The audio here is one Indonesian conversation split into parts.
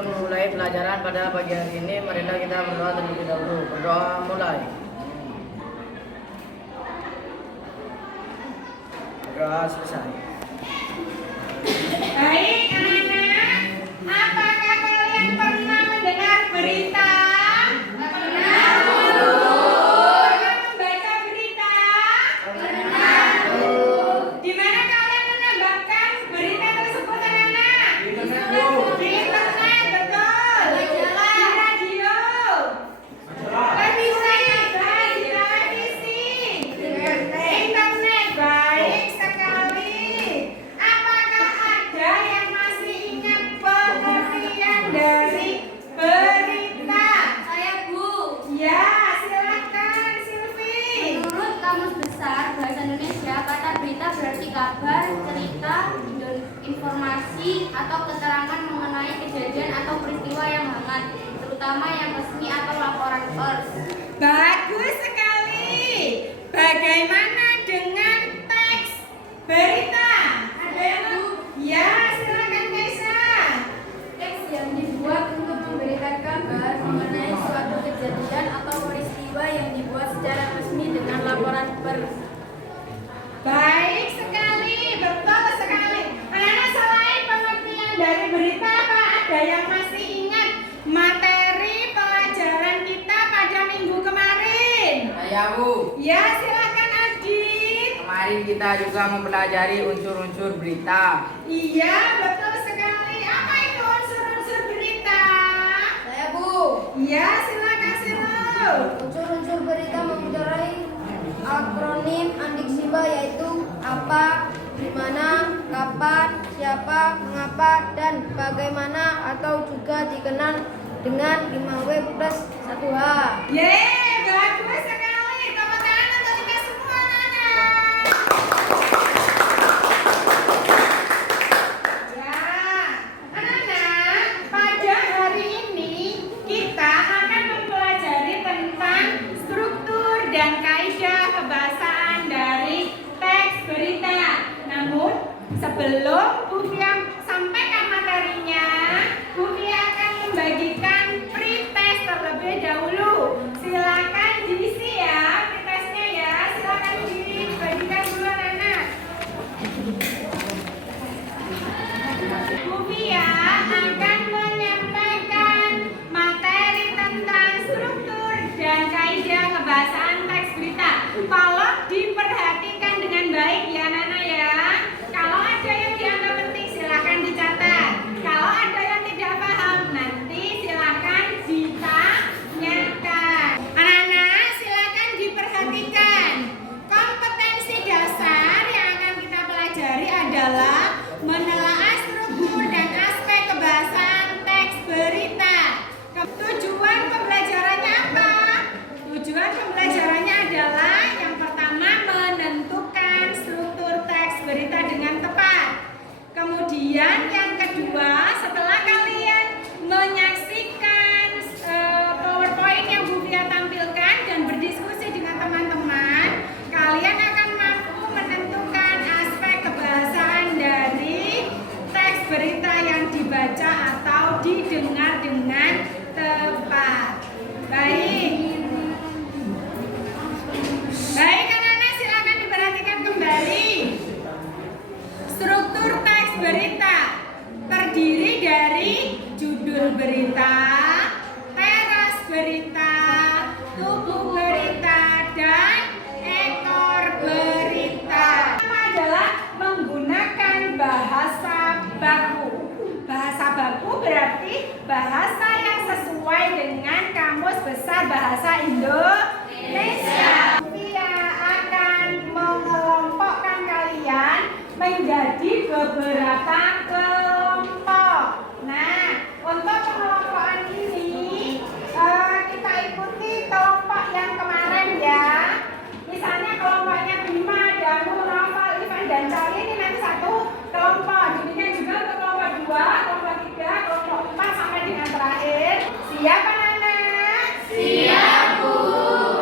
Sebelum memulai pelajaran pada pagi hari ini, marilah kita berdoa terlebih dahulu. Berdoa mulai. Berdoa selesai. Baik anak-anak, apakah kalian pernah mendengar berita? Pernah, Bu. Pernah membaca berita? Pernah, Bu. Di mana kalian menambahkan berita tersebut, anak-anak? Di internet, betul. Di radio, televisi, internet. Baik sekali. Apakah ada yang masih ingat pengertian dari berita? Saya, Bu. Ya, silakan Silvi. Menurut Kamus Besar Bahasa Indonesia, kata berita berarti kabar, cerita, informasi atau keterangan mengenai kejadian atau peristiwa yang hangat, terutama yang resmi atau laporan pers. Bagus sekali. Bagaimana dengan teks berita? Ada yang mau? Ya, silakan Kaisa. Teks yang dibuat untuk memberitakan bahas mengenai suatu kejadian atau peristiwa yang dibuat secara resmi dengan laporan pers. Baik sekali, betul sekali. Anak-anak, selain pengertian dari berita, apa ada yang masih ingat materi pelajaran kita pada minggu kemarin? Saya, Bu. Ya, silakan Adit. Kemarin kita juga mempelajari unsur-unsur berita. Iya, betul sekali. Apa itu unsur-unsur berita? Saya, Bu. Ya, silakan Sirul. Unsur-unsur berita mengenai akronim Andiksiba yaitu apa, di mana, kapan, siapa, mengapa, dan bagaimana, atau juga dikenal dengan 5W plus 1H. Yeay, bagus sekali. Tepuk tangan untuk kita semua, anak-anak. Ya, anak-anak, pada hari ini kita akan mempelajari tentang struktur dan kaidah kebahasaan dari teks berita. Namun, sebelum Bu Fia sampaikan materinya, Bu Fia akan membagikan pretest terlebih dahulu. Silakan diisi ya, pretestnya ya. Silakan dibagikan dulu, anak-anak. Bu Fia akan menyampaikan materi tentang struktur dan kaidah kebahasaan teks berita. Tolong diperhatikan dengan baik ya, anak-anak ya. Kalau ada yang dianggap penting silakan dicatat. Kalau ada yang tidak paham nanti silakan ditanyakan. Anak-anak, silakan diperhatikan. Kompetensi dasar yang akan kita pelajari adalah menelaah struktur dan aspek kebahasaan teks berita. Tujuan pembelajarannya apa? Tujuan pembelajarannya adalah yang pertama menentukan struktur teks berita dengan tepat. Kemudian yang kedua, setelah kalian menyaksikan PowerPoint yang Bu Fia tampilkan dan berdiskusi dengan teman-teman, kalian akan mampu menentukan aspek kebahasaan dari teks berita yang dibaca atau didengar dengan tepat. Baik. Baik, anak-anak, silakan diperhatikan kembali. Struktur teks berita terdiri dari judul berita, teras berita, tubuh berita, dan ekor berita. Pertama adalah menggunakan bahasa baku. Bahasa baku berarti bahasa yang sesuai dengan Kamus Besar Bahasa Indonesia. Dia akan mengelompokkan kalian menjadi beberapa kelompok. Nah, untuk pengelompokan ini kita ikuti kelompok yang kemarin ya. Misalnya kelompoknya Bima, Danu, Noval, Ivan, dan Charlie ini nanti satu kelompok. Demikian juga untuk kelompok 2, kelompok 3, kelompok 4 sampai dengan terakhir. Siap anak-anak? Siap, Bu.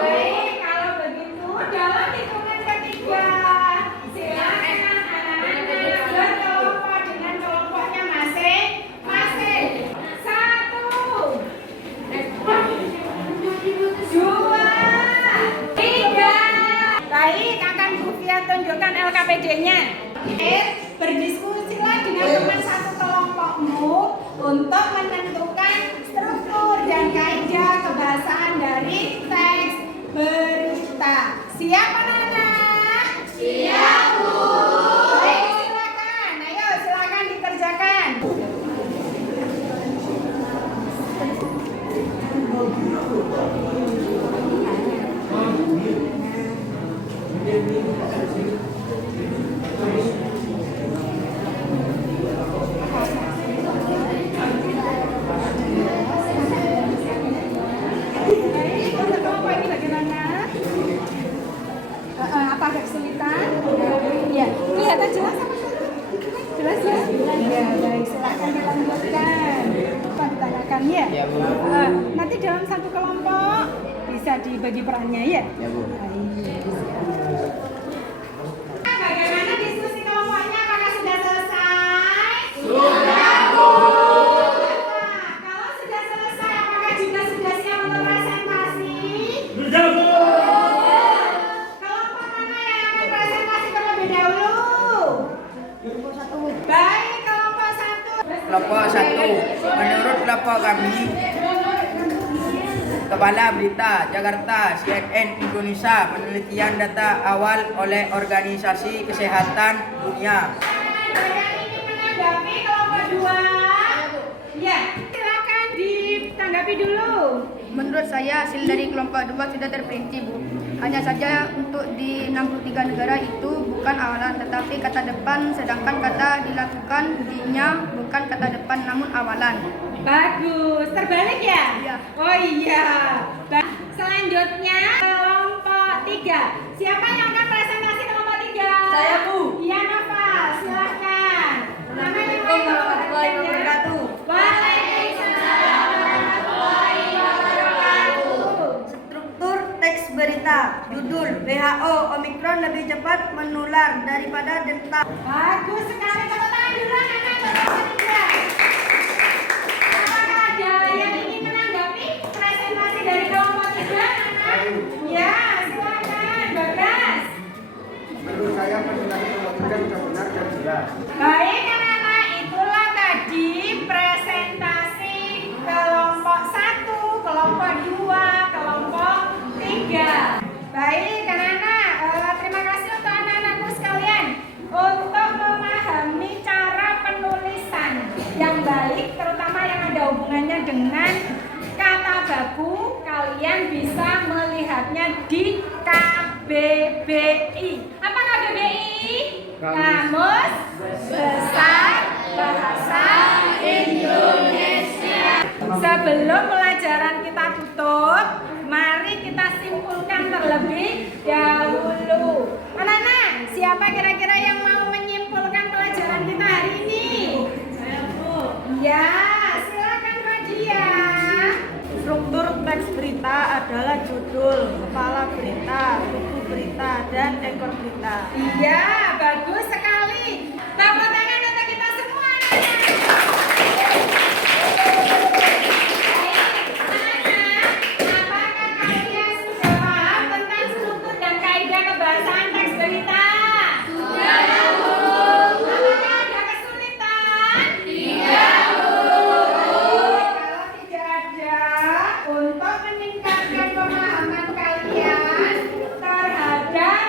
Baik, kalau begitu dalam hitungan ketiga silakan anak-anak berkelompok dengan kelompoknya masing-masing. Berdiskusilah dengan teman satu kelompokmu untuk menentukan struktur dan kaidah kebahasaan dari teks berita. Siap anak-anak? Siap, Bu. Baik, silakan. Ayo, silakan dikerjakan. Apa agak kesulitan? Ya, kelihatan jelas apa jelas ya? Ya, baik, silakan dilanjutkan. Apa ditanyakan ya? Ya, Bu. Nanti dalam satu kelompok bisa dibagi perannya ya? Ya, Bu. Bagaimana diskusi kelompoknya? Apakah sudah selesai? Sudah, Bu. Kalau sudah selesai, apakah juga sudah siap untuk presentasi? Sudah, Bu. Kelompok mana yang akan presentasi terlebih dahulu? Baik, kelompok satu. Kelompok 1. Menurut kelompok kami, Kepala Berita Jakarta CNN Indonesia, penelitian data awal oleh Organisasi Kesehatan Dunia. Ada yang ingin menanggapi kelompok 2? Ya, silakan ditanggapi dulu. Menurut saya hasil dari kelompok 2 sudah terperinci, Bu. Hanya saja untuk di 63 negara itu bukan awalan tetapi kata depan, sedangkan kata dilakukan dinya bukan kata depan namun awalan. Bagus, terbalik ya? Iya. Oh iya. Selanjutnya kelompok 3. Siapa yang akan presentasi kelompok 3? Saya, Bu. Iya, Nova, silakan. Assalamualaikum warahmatullahi wabarakatuh. Waalaikumsalam warahmatullahi wabarakatuh. Struktur teks berita. Judul WHO Omikron lebih cepat menular daripada Delta. Bagus sekali, tepuk tangan dulu anak-anak kelompok 3. Apakah ada yang ingin menanggapi presentasi dari kelompok 3, anak? Ya, silakan, Bagas. Menurut saya penjelasan kelompok 3 sudah benar dan jelas. Baik anak-anak, itulah tadi presentasi kelompok 1, kelompok 2, kelompok 3. Baik anak-anak, terima kasih untuk anak-anakku sekalian untuk memahami cara penulisan yang baik, terutama yang ada hubungannya dengan kata baku. Kalian bisa melihatnya di KBBI. Apa KBBI? Kamus Besar Bahasa Indonesia. Sebelum pelajaran kita tutup, mari kita simpulkan terlebih dahulu. Anak-anak, siapa kira-kira yang mau menyimpulkan pelajaran kita hari ini? Saya, Bu. Ya, silakan Fadia. Struktur teks berita adalah judul, kepala berita, buku berita, dan ekor berita. Iya, bagus sekali. Tepuk tangan untuk kita semua anak-anak. Anak-anak, apakah kalian sudah paham tentang struktur dan kaidah kebahasaan teks berita? Sudah, Bu. Apakah ada kesulitan? Tidak, Bu. Kalau tidak ada, untuk meningkatkan pemahaman kalian terhadap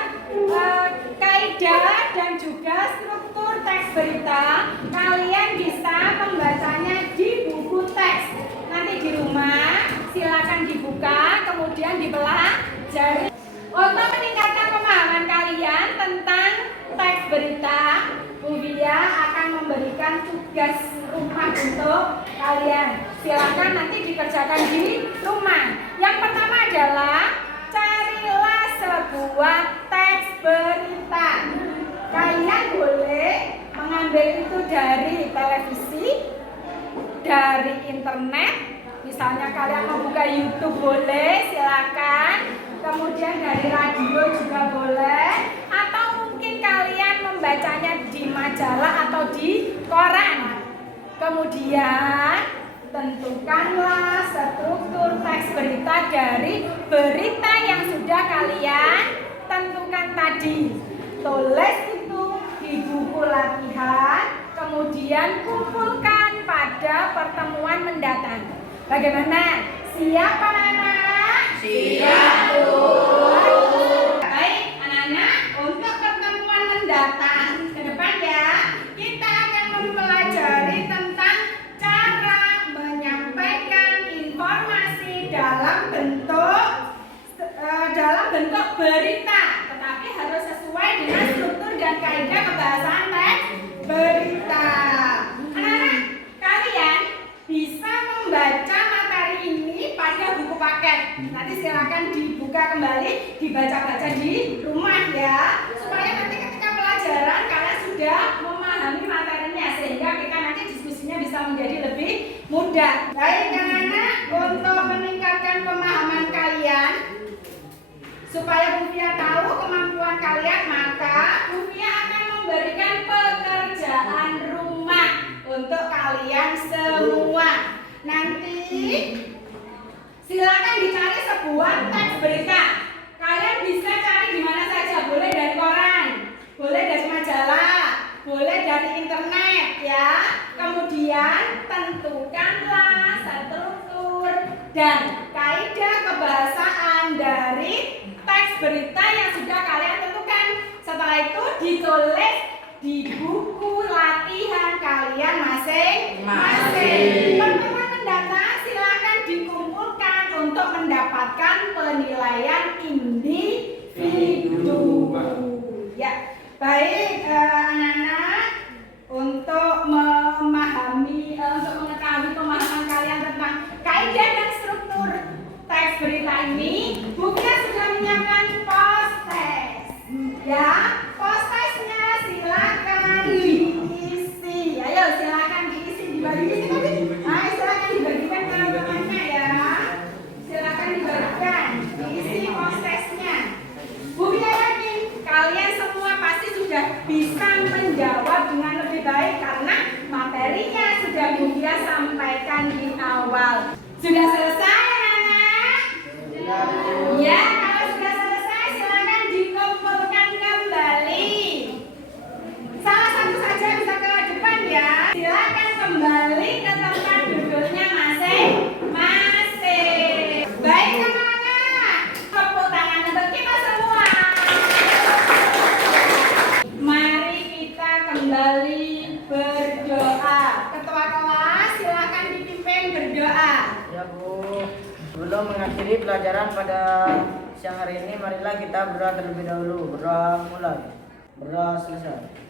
kaidah dan juga struktur teks berita, kalian bisa membacanya di buku teks. Nanti di rumah silakan dibuka, kemudian dipelajari. Untuk meningkatkan pemahaman kalian tentang teks berita, Bu Bia akan memberikan tugas rumah untuk kalian. Silakan nanti dikerjakan di rumah. Yang pertama adalah carilah sebuah teks berita. Kalian boleh mengambil itu dari televisi, dari internet. Misalnya kalian mau buka YouTube boleh, silakan. Kemudian dari radio juga boleh. Atau mungkin kalian membacanya di majalah atau di koran. Kemudian tentukanlah struktur teks berita dari berita yang sudah kalian tentukan tadi. Tulis itu di buku buku latihan, kemudian kumpulkan pada pertemuan mendatang. Bagaimana? Siap anak-anak? Siap, Bu. Baik anak-anak, untuk pertemuan mendatang ke depan ya, kita akan mempelajari tentang cara menyampaikan informasi dalam bentuk berita, tetapi harus sesuai dengan struktur dan kaidah kebahasaan teks berita. Anak-anak, kalian bisa membaca materi ini pada buku paket. Nanti silakan dibuka kembali, dibaca-baca di rumah ya, supaya nanti ketika pelajaran kalian sudah memahami materinya, sehingga kita nanti diskusinya bisa menjadi lebih mudah. Baik anak-anak, untuk meningkatkan pemahaman kalian, supaya Bu Fia tahu kemampuan kalian, maka Bu Fia akan memberikan pekerjaan rumah untuk kalian semua. Nanti silakan dicari sebuah teks berita. Kalian bisa cari di mana saja, boleh dari koran, boleh dari majalah, boleh dari internet ya. Kemudian tentukanlah struktur dan kaidah kebahasaan dari teks berita yang sudah kalian tentukan. Setelah itu ditulis di buku latihan kalian masing-masing. Pertemuan mendatang silakan dikumpulkan untuk mendapatkan penilaian individu. Ya, baik anak-anak, untuk mengetahui pemahaman kalian tentang kaidah dan struktur teks berita ini, Bu Fia sudah menyiapkan post-test. Ya, post-testnya silakan diisi. Ayo silakan diisi, dibagi-bagi. Ayo silakan dibagikan ke temannya ya. Silakan dibagikan, diisi post-testnya. Bu Fia yakin kalian semua pasti sudah bisa menjawab dengan lebih baik karena materinya sudah Bu Fia sampaikan di awal. Sudah selesai anak-anak? Ya, kalau sudah selesai silakan dikumpulkan kembali. Salah satu saja bisa ke depan ya. Silakan kembali ke tempat duduknya masing-masing. Baik anak-anak, tepuk tangan untuk kita semua. Mari kita kembali berdoa. Ketua kelas silakan dipimpin berdoa. Ya Bu, sebelum mengakhiri pelajaran pada siang hari ini, marilah kita berdoa terlebih dahulu. Berdoa mulai, berdoa selesai.